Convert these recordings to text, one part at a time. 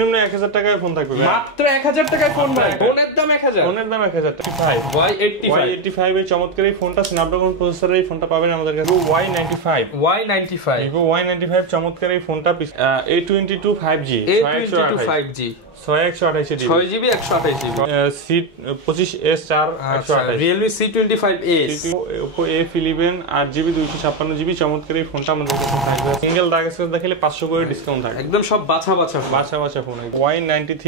নিম্ন 1000 টাকায় ফোন থাকবে মাত্র 1000 টাকায় ফোন ভাই। ফোনের দাম 1000, ফোনের দাম 1000 টাকা। Y85 এর চমৎকার এই ফোনটা স্ন্যাপড্রাগন প্রসেসরের এই ফোনটা পাবেন আমাদের কাছে। Vivo Y95 চমৎকার এই ফোনটা A22 5G 5G 6GB 128GB C25S 4 128 Realme C25S Oppo A11 8GB 256GB চমৎকার এই ফোনটা আমাদের কাছে থাকবে। সিঙ্গেল দাগ স্ক্র্যাচ দেখালে 500 করে ডিসকাউন্ট থাকবে। একদম সব বাছা ফোন। Y93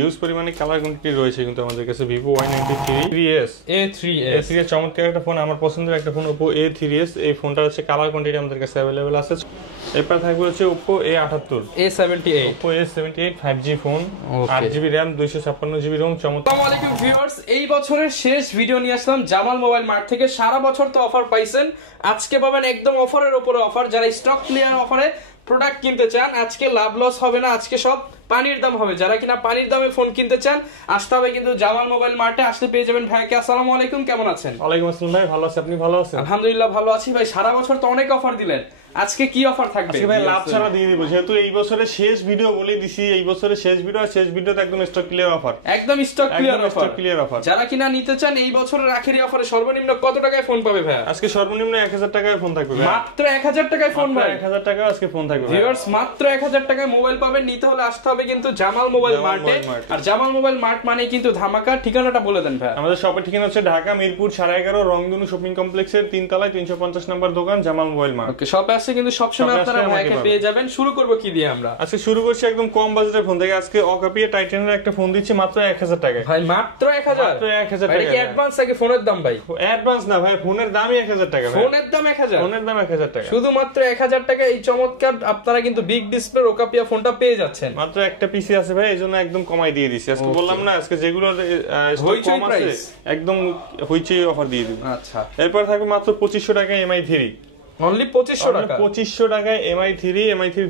ইউজ পরিমাণে কালার কোয়ান্টিটি রয়েছে কিন্তু আমাদের কাছে। Vivo Y93 3S A3S চমৎকার একটা ফোন, আমার পছন্দের একটা ফোন Oppo A3S। এই ফোনটা হচ্ছে কালার কোয়ান্টিটি আমাদের কাছে अवेलेबल আছে। এরপর থাকবে হচ্ছে Oppo A78 Oppo A78 5G phone 8GB RAM 256GB ROM চমৎকার। আসসালামু আলাইকুম ভিউয়ার্স, এই বছরের শেষ ভিডিও নিয়ে আসলাম জামাল মোবাইল মার্ট থেকে। সারা বছর তো অফার পাইছেন, আজকে পাবেন একদম অফারের উপরে অফার। যারা স্টক ক্লিয়ার অফারে প্রোডাক্ট কিনতে চান, আজকে লাভ লস হবে না, আজকে সব পানির দাম হবে। যারা কিনা পানির দামে ফোন কিনতে চান আসতে হবে কিন্তু জামাল মোবাইল মার্টে। আসলে পেয়ে যাবেন ভাইকে। আসসালামু আলাইকুম, কেমন আছেন? ওয়ালাইকুম আসসালাম ভাই, ভালো আছি, আপনি ভালো আছেন? আলহামদুলিল্লাহ ভালো আছি ভাই। সারা বছর তো অনেক অফার দিলেন, আজকে কি অফার থাকবে? ভাই লাভ ছাড়া দিয়ে দিব, যেহেতু এই বছরের শেষ ভিডিও বলে দিছি, এই বছরের শেষ ভিডিও, আর শেষ ভিডিওতে একদম স্টক ক্লিয়ার অফার, একদম স্টক ক্লিয়ার অফার। যারা কিনা নিতে চান এই বছরের আখেরি অফারে সর্বনিম্ন কত টাকায় ফোন পাবে ভাই? আজকে সর্বনিম্ন 1000 টাকায় ফোন থাকবে ভাই। মাত্র 1000 টাকায় ফোন ভাই। 1000 টাকায় আজকে ফোন থাকবে ভিউয়ার্স, মাত্র 1000 টাকায় মোবাইল পাবেন। নিতে হলে আসতে হবে কিন্তু জামাল মোবাইল মার্টে। আর জামাল মোবাইল মার্ট মানে কিন্তু ধামাকা। ঠিকানাটা বলে দেন ভাই। আমাদের শপের ঠিকানা হচ্ছে ঢাকা মিরপুর 11.5 রংধনু শপিং কমপ্লেক্সের 3 তলায় 350 নম্বর দোকান জামাল মোবাইল মার্ট। ওকে, শপে আসলে কিন্তু সবসময় আপনারা ভাইকে পেয়ে যাবেন। শুরু করব কি দিয়ে আমরা? আজকে শুরু করছি একদম কম বাজেটের ফোন থেকে। আজকে অকাপিয়া টাইটানের একটা ফোন দিচ্ছি মাত্র 1000 টাকায় ভাই। মাত্র 1000? মাত্র 1000 টাকা। কি অ্যাডভান্স নাকি ফোনের দাম ভাই? অ্যাডভান্স না ভাই, ফোনের দামই 1000 টাকা ভাই। ফোনের দাম 1000? ফোনের দাম 1000 টাকা। শুধুমাত্র 1000 টাকা এই চমৎকার আপনারা কিন্তু বিগ ডিসপ্লে ওকাপিয়া ফোনটা পেয়ে যাচ্ছেন। মাত্র একটা পিসি আছে ভাই, এজন্য একদম কমাই দিয়ে দিছি। আজকে বললাম না আজকে যেগুলো স্টক কম আছে একদম হইচই অফার দিয়ে দিব। আচ্ছা, এরপর থাকবে মাত্র 2500 টাকায় MI3 অনলি 2500 টাকা। 2500 টাকায় MI3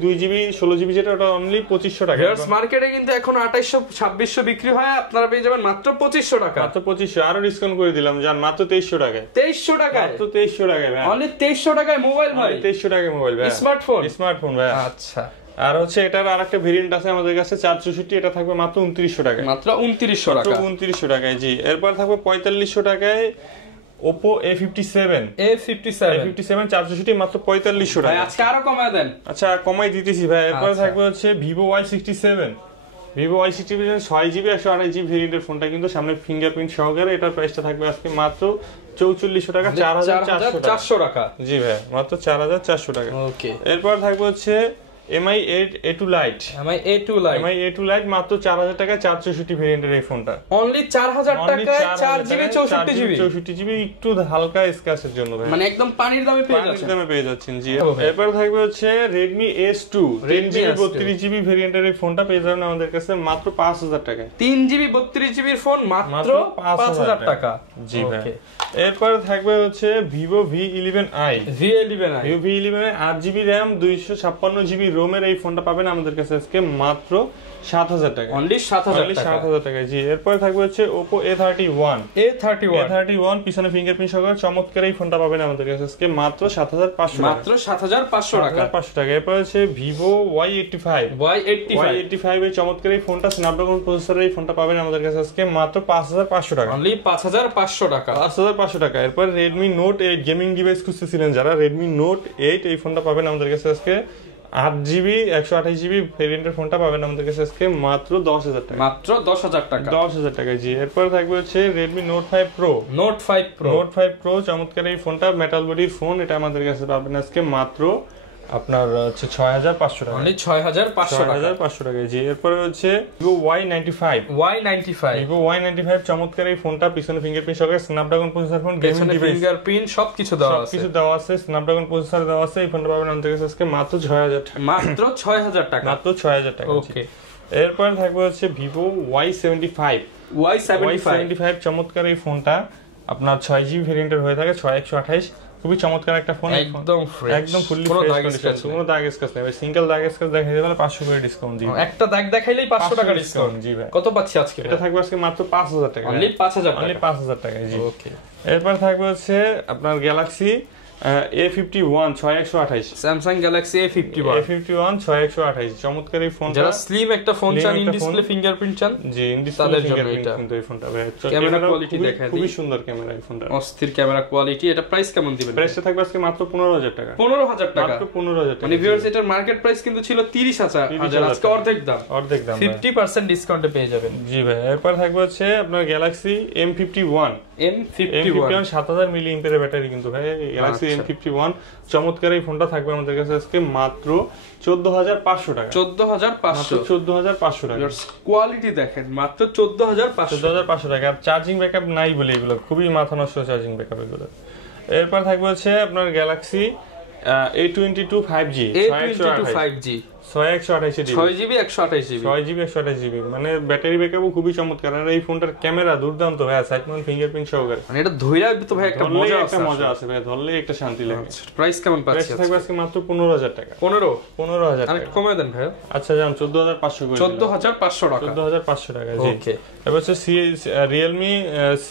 2GB 16GB যেটা, ওটা অনলি 2500 টাকা। ভিউয়ার্স, মার্কেটে কিন্তু এখন 2800 2600 বিক্রি হয়, আপনারা পেয়ে যাবেন মাত্র 2500 টাকা। মাত্র 2500, আরো ডিসকাউন্ট করে দিলাম, জান মাত্র 2300 টাকায়। 2300 টাকায়? মাত্র 2300 টাকায় ভাই। অনলি 2300 টাকায় মোবাইল ভাই? 2300 টাকায় মোবাইল ভাই, স্মার্টফোন ভাই। আচ্ছা, আর হচ্ছে এটার আরেকটা ভেরিয়েন্ট আছে আমাদের কাছে 464, এটা থাকবে মাত্র 2900 টাকায়। মাত্র 2900 টাকা। 2900 টাকায় জি। এরপর থাকবে 4500 টাকায় Oppo A57 464 মাত্র 4500 টাকা। ভাই আজকে আরো কমায় দেন। আচ্ছা, কমাই দিতেছি ভাই। এরপর থাকবে হচ্ছে Vivo Y67 6GB 128GB ভেরিয়েন্টের ফোনটা কিন্তু সামনে ফিঙ্গারপ্রিন্ট সহকারে। এটার প্রাইসটা থাকবে আজকে মাত্র 4400 টাকা, 4400 টাকা। জি ভাই, মাত্র 4400 টাকা। ওকে, এরপর থাকবে হচ্ছে MI8 A2 Lite মাত্র 4000 টাকা, 464 ভেরিয়েন্টের এই ফোনটা। অনলি 4000 টাকায় 4GB 64GB একটু হালকা স্ক্র্যাচের জন্য ভাই, মানে একদম পানির দামে পেয়ে যাচ্ছেন জি। এরপর থাকবে হচ্ছে Redmi S2 3GB 32GB ভেরিয়েন্টের এই ফোনটা পেয়ে যাবেন আমাদের কাছে মাত্র 5000 টাকায়। 3GB 32GB এর ফোন মাত্র 5000 টাকা জি ভাই। এরপর থাকবে হচ্ছে Vivo V11i 8GB RAM 256GB ROM এর এই ফোনটা পাবেন আমাদের কাছে আজকে মাত্র 7000 টাকা, অনলি 7000 টাকা জি। এরপর থাকবে হচ্ছে Oppo A31 পিছনে ফিঙ্গারপ্রিন্ট সহকারে চমৎকার এই ফোনটা পাবেন আমাদের কাছে আজকে মাত্র 7500 টাকা, মাত্র 7500 টাকা। এরপর হচ্ছে Vivo Y85 এর চমৎকার এই ফোনটা স্ন্যাপড্রাগন প্রসেসরের এই ফোনটা পাবেন আমাদের কাছে আজকে মাত্র 5500 টাকা, অনলি 5500 টাকা। এরপর Redmi Note 8 গেমিং ডিভাইস খুঁজতেছিলেন যারা, Redmi Note 8 এই ফোনটা পাবেন আমাদের কাছে আজকে 8GB 128GB ভেরিয়েন্টের ফোনটা পাবেন আমাদের কাছে আজকে মাত্র 10000 টাকা, মাত্র 10000 টাকা জি। এরপর থাকবে হচ্ছে Redmi Note 5 Pro চমৎকার এই ফোনটা, মেটাল বডির ফোন, এটা আমাদের কাছে পাবেন আজকে মাত্র আপনার হচ্ছে 6500 টাকা, অনলি 6500 টাকা জি। এরপর হচ্ছে Vivo Y95 চমৎকার এই ফোনটা, পিছনে ফিঙ্গারপ্রিন্ট সহকারে Snapdragon processor phone, gaming device, fingerprint সবকিছু দেওয়া আছে, স্ন্যাপড্রাগন প্রসেসর দেওয়া আছে। এই ফোনটা পাবেন আমাদের কাছে আজকে মাত্র 6000 টাকা, মাত্র 6000 টাকা। ওকে। এরপর থাকবে হচ্ছে Vivo Y75 চমৎকার এই ফোনটা, আপনার 6GB ভেরিয়েন্টের হয়ে থাকে, 6128, খুবই চমৎকার একটা ফোন, একদম ফুললি ফ্রেশ কন্ডিশন, কোনো দাগ স্ক্র্যাচ নেই। সিঙ্গেল দাগ স্ক্র্যাচ দেখাইতে গেলে 500 করে ডিসকাউন্ট জি। একটা দাগ দেখাইলেই 500 টাকা ডিসকাউন্ট জি ভাই। কত পাচ্ছি আজকে? এটা থাকবে আজকে মাত্র 5000 টাকা, অনলি 5000 টাকা জি। ওকে। এরপর থাকবে হচ্ছে আপনার Galaxy A51 6128 Samsung Galaxy A51 6128 চমৎকার এই ফোনটা। যারা স্লিম একটা ফোন চান, ইন ডিসপ্লে ফিঙ্গারপ্রিন্ট চান, জি ইন তাদের ডিসপ্লে জন্য এটা কিন্তু এই ফোনটা ভাই ক্যামেরা কোয়ালিটি দেখায় খুবই সুন্দর ক্যামেরা এই ফোনটা, অস্থির ক্যামেরা কোয়ালিটি। এটা প্রাইস কেমন দিবেন? প্রাইসটা থাকবে আজকে মাত্র 15000 টাকা। 15000 টাকা, মাত্র 15000 টাকা। মানে ভিউয়ার্স এটার মার্কেট প্রাইস কিন্তু ছিল 30000, আজকে অর্ধেক দাম 50% ডিসকাউন্টে পেয়ে যাবেন। জি ভাই। এরপর থাকবে হচ্ছে আপনার গ্যালাক্সি M51 7000 মিলি এম্পিয়ারের ব্যাটারি কিন্তু ভাই গ্যালাক্সি M51 চমৎকার এই ফোনটা থাকবে আমাদের কাছে আজকে মাত্র 14500 টাকা। 14500 টাকা। কোয়ালিটি দেখেন মাত্র 14500 টাকা। আর চার্জিং ব্যাকআপ নাই বলে এগুলো খুবই মাথা নষ্ট চার্জিং ব্যাকআপ এগুলো। এরপর থাকবে হচ্ছে আপনার Galaxy A22 5G 6GB 128GB মানে ব্যাটারি ব্যাকআপও খুবই চমৎকার। আর এই ফোনটার ক্যামেরা দুর্দান্ত ভাই, সাইড মাউন্ট ফিঙ্গারপ্রিন্ট সহকারে, মানে এটা ধইরা তো ভাই একটা মজা আছে ভাই, ধরলে একটা শান্তি লাগে। প্রাইস কেমন পাচ্ছেন? প্রাইস থাকবে আজকে মাত্র 15000 টাকা। 15000 টাকা কমায় দেন ভাই। আচ্ছা যান 14500 করে 14500 টাকা। 14500 টাকা জি। ওকে। এবার হচ্ছে Realme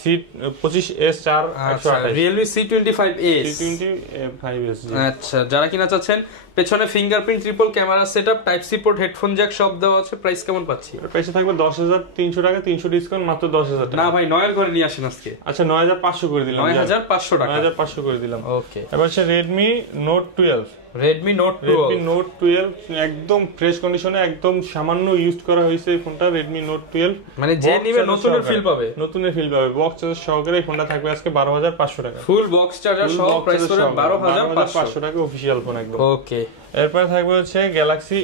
C25s 4 128 Realme C25s আচ্ছা, যারা কিনা চাচ্ছেন পেছনে fingerprint triple camera setup, type C port, headphone jack সব দেওয়া আছে। প্রাইস কেমন পাচ্ছি? প্রাইসে থাকবে 10300 টাকা, 300 ডিসকাউন্ট মাত্র 10000 টাকা। না ভাই 9 এর ঘরে নিয়ে আসেন আজকে। আচ্ছা 9500 করে দিলাম। 9500 টাকা। 9500 করে দিলাম। ওকে। এবার হচ্ছে Redmi Note 12 একদম ফ্রেশ কন্ডিশনে, একদম সামান্য ইউজ করা হয়েছে এই ফোনটা। Redmi Note 12 মানে যে নিবে নতুনের ফিল পাবে, বক্স চার্জার সহকারে এই ফোনটা থাকবে আজকে 12500 টাকা। ফুল বক্স চার্জার সহ প্রাইস করে 12500 টাকা অফিশিয়াল ফোন একদম। ওকে। এরপর থাকবে হচ্ছে গ্যালাক্সি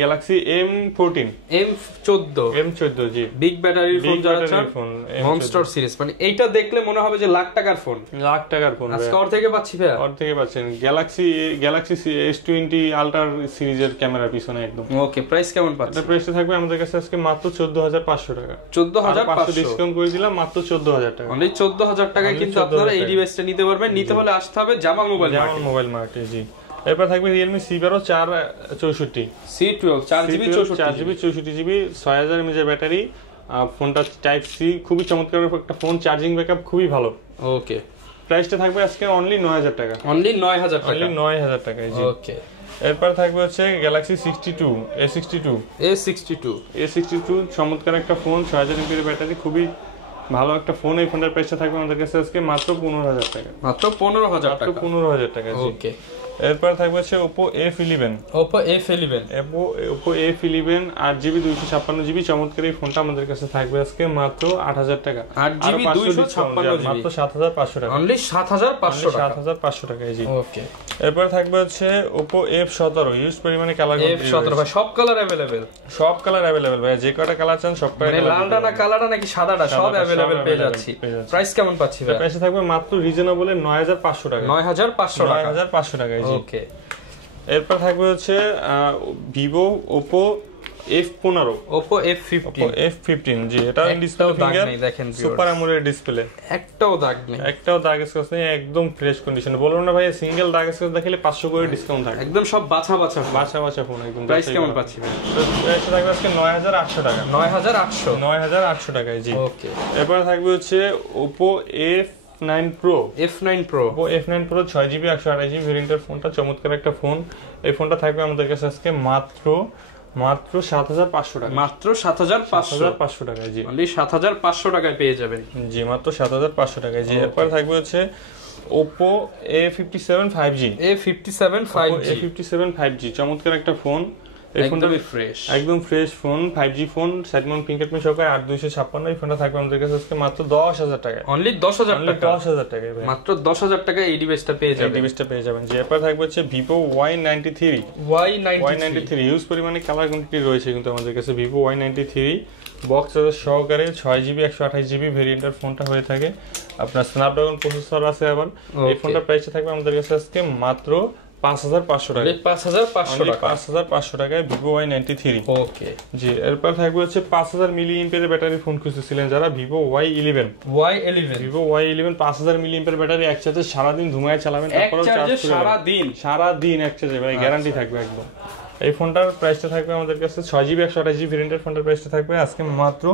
গ্যালাক্সি M14 জি বিগ ব্যাটারির ফোন, যারা চান মনস্টার সিরিজ, মানে এইটা দেখলে মনে হবে যে লাখ টাকার ফোন আজকে ওর থেকে পাচ্ছি ভাই। ওর থেকে পাচ্ছেন গ্যালাক্সি S20 আলট্রা সিরিজের ক্যামেরার পিছনে একদম। ওকে। প্রাইস কেমন পাচ্ছেন? এটা প্রাইসটা থাকবে আমাদের কাছে আজকে মাত্র 14500 টাকা। 14500 ডিসকাউন্ট করে দিলাম মাত্র 14000 টাকা। অনলি 14000 টাকায় কিন্তু আপনারা এই ডিভাইসটা নিতে পারবেন। নিতে হলে আসতে হবে জামাল মোবাইল মার্টে জি। এরপর থাকবে Realme C12 464 C12 4GB 64GB 6000 mAh battery. ফোনটা টাইপ সি, খুবই চমৎকার একটা ফোন, চার্জিং ব্যাকআপ খুবই ভালো। ওকে। প্রাইসটা থাকবে আজকে অনলি 9000 টাকা। অনলি 9000 টাকা। অনলি 9000 টাকা জি। ওকে। এরপর থাকবে হচ্ছে Galaxy A62 চমৎকার একটা ফোন, 6000 mAh ব্যাটারি, খুবই ভালো একটা ফোন। এই ফোনের প্রাইসটা থাকবে আমাদের কাছে আজকে মাত্র 15000 টাকা। মাত্র 15000 টাকা। 15000 টাকা জি। ওকে। এরপর থাকবে হচ্ছে Oppo A11 8GB 256GB চমৎকার এই ফোনটা আমাদের কাছে থাকবে আজকে মাত্র 8000 টাকা। 8GB 256GB মাত্র 7500 টাকা। অনলি 7500 টাকা জি। ওকে। এরপর থাকবে হচ্ছে Oppo F17 ইউজ পরিমাণে কালার। F17 ভাই সব কালার अवेलेबल ভাই, যে কটা কালার চান সব কটা। মানে লালটা না কালারটা নাকি সাদাটা সব अवेलेबल পেয়ে যাচ্ছি। প্রাইস কেমন পাচ্ছি ভাই? প্রাইস থাকবে মাত্র রিজনেবল 9500 টাকা। 9500 টাকা জি। ওকে। এরপর থাকবে হচ্ছে Vivo Oppo F15 জি। এটা ডিসপ্লে ফিঙ্গার দেখেন, সুপার অ্যামোলেড ডিসপ্লে, একটাও দাগ নেই, একদম ফ্রেশ কন্ডিশনে। বলবো না ভাই সিঙ্গেল দাগ স্ক্র্যাচ দেখালে 500 করে ডিসকাউন্ট থাকে, একদম সব বাছা ফোন একদম। প্রাইস কেমন পাচ্ছি ভাই? প্রাইস থাকবে আজকে 9800 টাকা। 9800 টাকায় জি। ওকে। এরপর থাকবে হচ্ছে Oppo F9 Pro Oppo F9 Pro 6GB 128GB ভেরিয়েন্টের ফোনটা, চমৎকার একটা ফোন। এই ফোনটা থাকবে আমাদের কাছে আজকে মাত্র 7500 টাকা। মাত্র 7500 টাকা জি। অনলি 7500 টাকায় পেয়ে যাবেন জি, মাত্র 7500 টাকায় জি। এরপর থাকবে হচ্ছে Oppo A57 5G চমৎকার একটা ফোন। এই ফোনটা একদম fresh phone, 5G phone, side Mount fingerprint সহকারে 8256। এই ফোনটা থাকবে আমাদের কাছে আজকে মাত্র 10000 টাকা। অনলি 10000 টাকা। 10000 টাকা ভাই, মাত্র 10000 টাকায় এই ডিভাইসটা পেয়ে যাবেন। জি। এরপর থাকবে হচ্ছে Vivo Y93 ইউজ পরিমাণে কালার কোয়ান্টিটি রয়েছে কিন্তু আমাদের কাছে। Vivo Y93 বক্স চার্জার সহকারে 6GB 128GB ভেরিয়েন্টের ফোনটা হয়ে থাকে। আপনার স্ন্যাপড্রাগন প্রসেসর আছে আবার। এই ফোনটার প্রাইসটা থাকবে আমাদের কাছে আজকে মাত্র 5500 টাকা। 5500 টাকায় Vivo Y93। ওকে জি। এরপর থাকবে হচ্ছে 5000 মিলি এম্পিয়ারের ব্যাটারি ফোন খুঁজতেছিলেন যারা, Vivo Y11 5000 মিলি এম্পিয়ার ব্যাটারি, এক চার্জে সারাদিন ধুমায় চালাবেন, তারপরেও চার্জ সারাদিন এক চার্জে ভাই, গ্যারান্টি থাকবে একদম। এই ফোনটার প্রাইসটা থাকবে আমাদের কাছে 6GB 128GB ভেরিয়েন্টের ফোনটার প্রাইসটা থাকবে আজকে মাত্র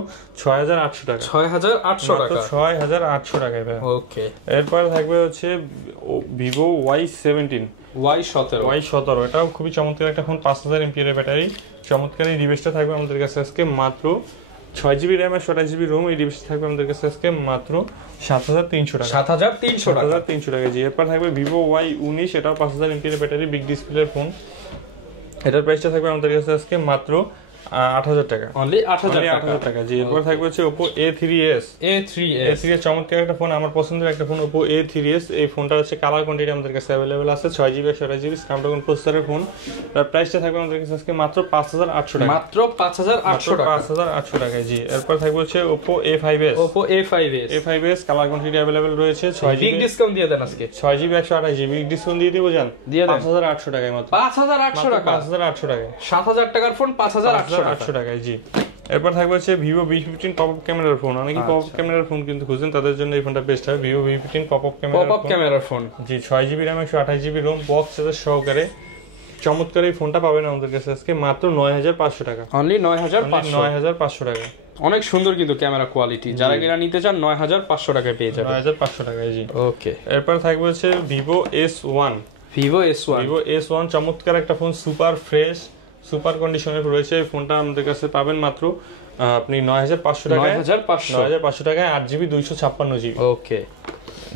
6800 টাকা। 6800 টাকা, 6800 টাকায় ভাই। ওকে। এরপর থাকবে হচ্ছে Vivo Y17, এটাও খুবই চমৎকার একটা ফোন, 5000 mAh এর ব্যাটারি। চমৎকার এই ডিভাইসটা থাকবে আমাদের কাছে আজকে মাত্র 6GB RAM 128GB ROM। এই ডিভাইসটা থাকবে আমাদের কাছে আজকে মাত্র 7300 টাকা। 7300 টাকা জি। এরপর থাকবে Vivo Y19, এটাও 5000 mAh এর ব্যাটারি, বিগ ডিসপ্লের ফোন। এটার প্রাইসটা থাকবে আমাদের কাছে আজকে মাত্র 8000 টাকা, অনলি 8000 টাকা জি। এরপর থাকবে হচ্ছে Oppo A3s, চমৎকার একটা ফোন, আমার পছন্দের একটা ফোন Oppo A3s। এই ফোনটা হচ্ছে কালার কোয়ান্টিটি আমাদের কাছে अवेलेबल আছে, 6GB 128GB স্ন্যাপড্রাগন প্রসেসরের ফোন। তার প্রাইসটা থাকবে আমাদের কাছে আজকে মাত্র 5800 টাকা, মাত্র 5800 টাকা জি। এরপর থাকবে হচ্ছে Oppo A5s, colour quantity available রয়েছে, 6GB। বিগ ডিসকাউন্ট দিয়ে দেন আজকে, 6GB 128GB বিগ ডিসকাউন্ট দিয়ে দিব জান, 5800 টাকায় মাত্র, 5800 টাকা, 5800 টাকায়, 7000 টাকার ফোন 5800 টাকায় জি। এরপর থাকবে হচ্ছে Vivo V15 পপআপ ক্যামেরার ফোন। অনেকেই পপআপ ক্যামেরার ফোন কিন্তু খুঁজেন, তাদের জন্য এই ফোনটা বেস্ট হবে, Vivo V15 পপআপ ক্যামেরার ফোন জি। 6GB RAM 128GB ROM box সহকারে চমৎকার এই ফোনটা পাবেন আমাদের কাছে আজকে মাত্র 9500 টাকা, অনলি 9500 টাকা। অনেক সুন্দর কিন্তু ক্যামেরা কোয়ালিটি, যারা কিনা নিতে চান 9500 টাকায় পেয়ে যাবেন, 9500 টাকায় জি। ওকে। এরপর থাকবে হচ্ছে Vivo S1, চমৎকার একটা ফোন, সুপার ফ্রেশ, সুপার কন্ডিশনের রয়েছে। এই ফোনটা আমাদের কাছে পাবেন মাত্র আপনি 9500 টাকায়, 9500 টাকায় 8GB 256GB, ওকে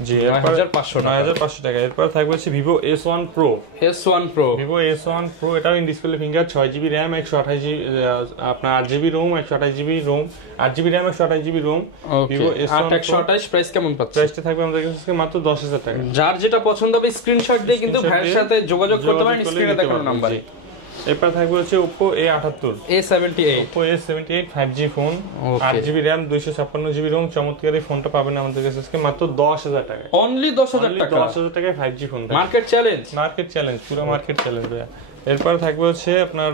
জি। 9500 টাকা। এরপর থাকবে হচ্ছে Vivo S1 Pro, এটাও in display finger, 6GB RAM 128GB আপনার 8GB ROM 128GB ROM, 8GB RAM 128GB ROM। Vivo S1 128 price কেমন পাচ্ছেন? প্রাইসটা থাকবে আমাদের কাছে মাত্র 10000 টাকা। যার যেটা পছন্দ হবে স্ক্রিনশট দিয়ে কিন্তু ভাইয়ের সাথে যোগাযোগ করতে পারেন স্ক্রিনে দেখানো নম্বরে। এরপর থাকবে হচ্ছে Oppo A78, 5G phone, 8GB RAM 256GB ROM। চমৎকার এই ফোনটা পাবেন আমাদের কাছে আজকে মাত্র 10000 টাকা, অনলি 10000 টাকা, 10000 টাকায় 5G ফোন। মার্কেট চ্যালেঞ্জ, পুরো মার্কেট চ্যালেঞ্জ ভাইয়া। এরপর থাকবে হচ্ছে আপনার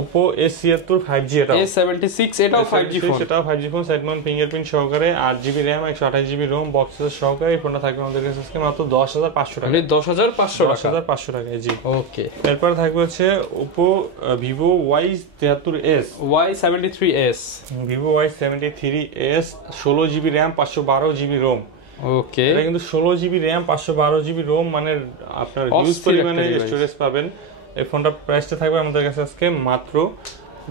Oppo A76 5G, A76 এটাও 5G phone, side Mount fingerprint সহকারে, 8GB RAM 128GB ROM box সহকারে। এই ফোনটা থাকবে আমাদের কাছে আজকে মাত্র 10500 টাকা, 10500 টাকায় জি। ওকে। এরপর থাকবে হচ্ছে Oppo Vivo Y73s, Vivo Y73s 16GB RAM 512GB ROM, ওকে। এটা কিন্তু 16GB RAM 512GB ROM, মানে আপনার হিউজ পরিমাণে স্টোরেজ পাবেন। এই ফোনটার প্রাইসটা থাকবে আমাদের কাছে আজকে মাত্র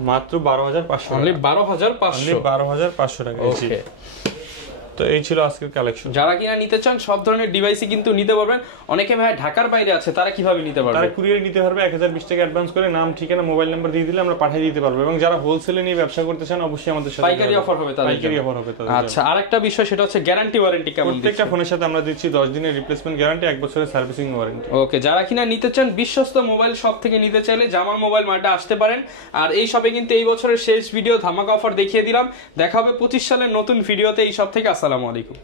12500, অনলি 12500 টাকা জি। তো এই ছিল আজকের কালেকশন। যারা কিনা নিতে চান সব ধরনের ডিভাইসই কিন্তু নিতে পারবেন। অনেকে ভাই ঢাকার বাইরে আছে, তারা কিভাবে নিতে পারবে? তারা কুরিয়ার নিতে পারবে, 1020 টাকা অ্যাডভান্স করে নাম ঠিকানা মোবাইল নাম্বার দিয়ে দিলে আমরা পাঠিয়ে দিতে পারবো। এবং যারা হোলসেলে নিয়ে ব্যবসা করতে চান অবশ্যই আমাদের সাথে পাইকারি অফার হবে তাদের, আচ্ছা। আরেকটা বিষয় সেটা হচ্ছে গ্যারান্টি ওয়ারেন্টি কেমন? প্রত্যেকটা ফোনের সাথে আমরা দিচ্ছি 10 দিনের রিপ্লেসমেন্ট গ্যারান্টি, 1 বছরের সার্ভিসিং ওয়ারেন্টি। ওকে। যারা কিনা নিতে চান বিশ্বস্ত মোবাইল শপ থেকে নিতে চাইলে জামাল মোবাইল মার্টে আসতে পারেন। আর এই শপে কিন্তু এই বছরের শেষ ভিডিও ধামাকা অফার দেখিয়ে দিলাম। দেখা হবে 25 সালের নতুন ভিডিওতে এই শপ থেকে। আসসালামু আলাইকুম।